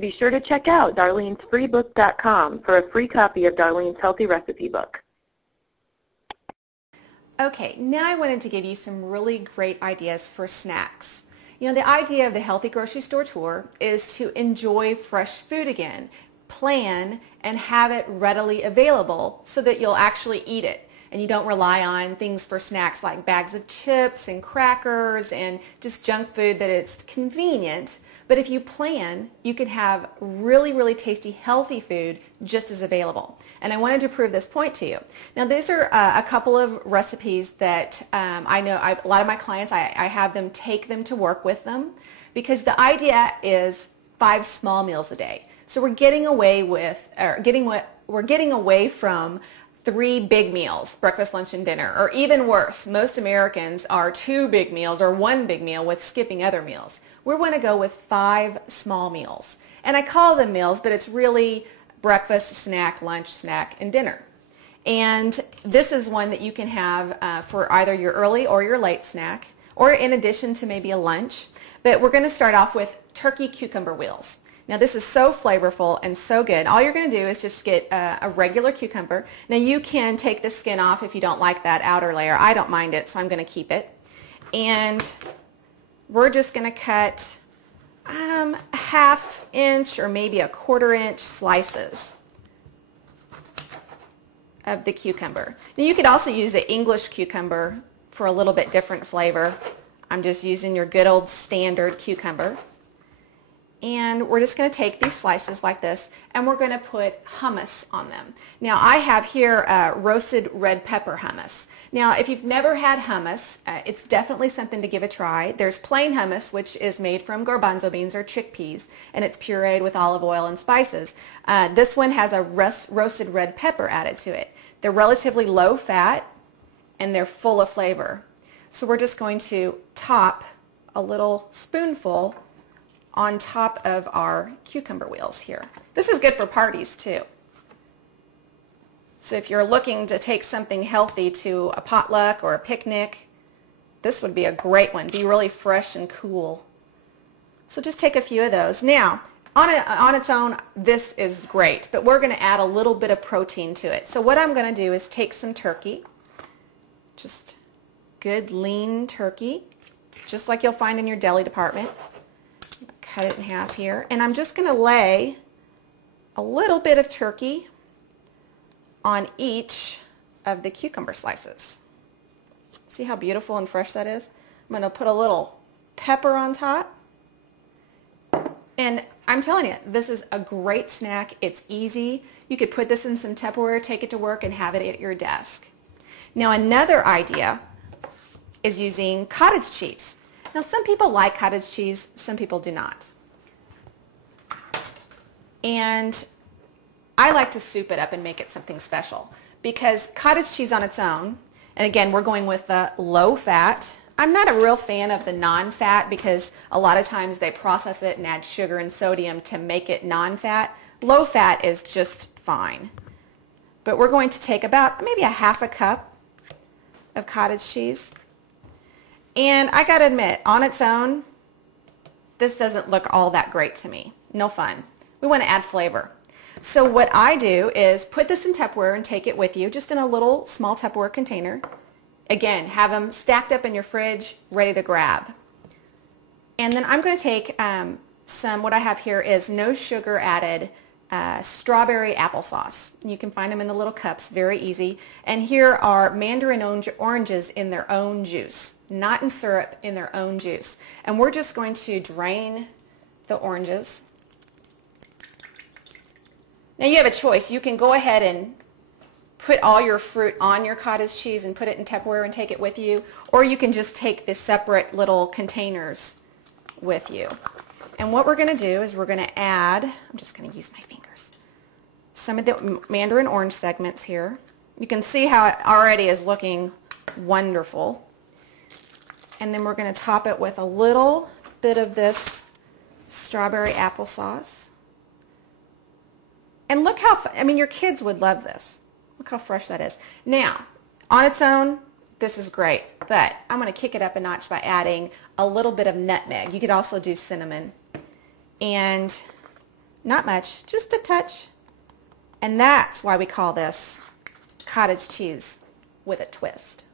Be sure to check out darlenesfreebook.com for a free copy of Darlene's Healthy Recipe Book. Okay, now I wanted to give you some really great ideas for snacks. You know, the idea of the Healthy Grocery Store Tour is to enjoy fresh food again, plan, and have it readily available so that you'll actually eat it. And you don't rely on things for snacks like bags of chips and crackers and just junk food that it's convenient. But if you plan, you can have really, really tasty, healthy food just as available. And I wanted to prove this point to you. Now, these are a couple of recipes that I know a lot of my clients, I have them take them to work with them because the idea is 5 small meals a day. So we're getting away from 3 big meals, breakfast, lunch, and dinner, or even worse, most Americans are 2 big meals or 1 big meal with skipping other meals. We're going to go with 5 small meals. And I call them meals, but it's really breakfast, snack, lunch, snack, and dinner. And this is one that you can have for either your early or your late snack, or in addition to maybe a lunch. But we're going to start off with turkey cucumber wheels. Now this is so flavorful and so good. All you're going to do is just get a regular cucumber. Now you can take the skin off if you don't like that outer layer. I don't mind it, so I'm going to keep it. And we're just going to cut 1/2 inch or maybe 1/4 inch slices of the cucumber. Now you could also use the English cucumber for a little bit different flavor. I'm just using your good old standard cucumber. And we're just going to take these slices like this and we're going to put hummus on them. Now I have here roasted red pepper hummus. Now if you've never had hummus, it's definitely something to give a try. There's plain hummus, which is made from garbanzo beans or chickpeas, and it's pureed with olive oil and spices. This one has a roasted red pepper added to it. They're relatively low fat and they're full of flavor. So we're just going to top a little spoonful on top of our cucumber wheels here. This is good for parties too. So if you're looking to take something healthy to a potluck or a picnic, this would be a great one. Be really fresh and cool. So just take a few of those. Now, on its own, this is great, but we're going to add a little bit of protein to it. So what I'm going to do is take some turkey, just good lean turkey, just like you'll find in your deli department. Cut it in half here, and I'm just going to lay a little bit of turkey on each of the cucumber slices. See how beautiful and fresh that is? I'm going to put a little pepper on top, and I'm telling you, this is a great snack. It's easy. You could put this in some Tupperware, take it to work, and have it at your desk. Now another idea is using cottage cheese. Now some people like cottage cheese, some people do not. And I like to soup it up and make it something special because cottage cheese on its own, and again we're going with the low fat. I'm not a real fan of the non-fat because a lot of times they process it and add sugar and sodium to make it non-fat. Low fat is just fine. But we're going to take about maybe 1/2 cup of cottage cheese. And I gotta admit, on its own, this doesn't look all that great to me. No fun. We want to add flavor. So what I do is put this in Tupperware and take it with you, just in a little small Tupperware container. Again, have them stacked up in your fridge, ready to grab. And then I'm going to take what I have here is no sugar added strawberry applesauce. You can find them in the little cups, very easy. And here are mandarin oranges in their own juice, not in syrup, in their own juice. And we're just going to drain the oranges. Now you have a choice. You can go ahead and put all your fruit on your cottage cheese and put it in Tupperware and take it with you, or you can just take the separate little containers with you. And what we're going to do is we're going to add, I'm just going to use my fingers, some of the mandarin orange segments here. You can see how it already is looking wonderful. And then we're going to top it with a little bit of this strawberry applesauce. And look how, I mean, your kids would love this. Look how fresh that is. Now, on its own, this is great, but I'm going to kick it up a notch by adding a little bit of nutmeg. You could also do cinnamon. And Not much, just a touch. And that's why we call this cottage cheese with a twist.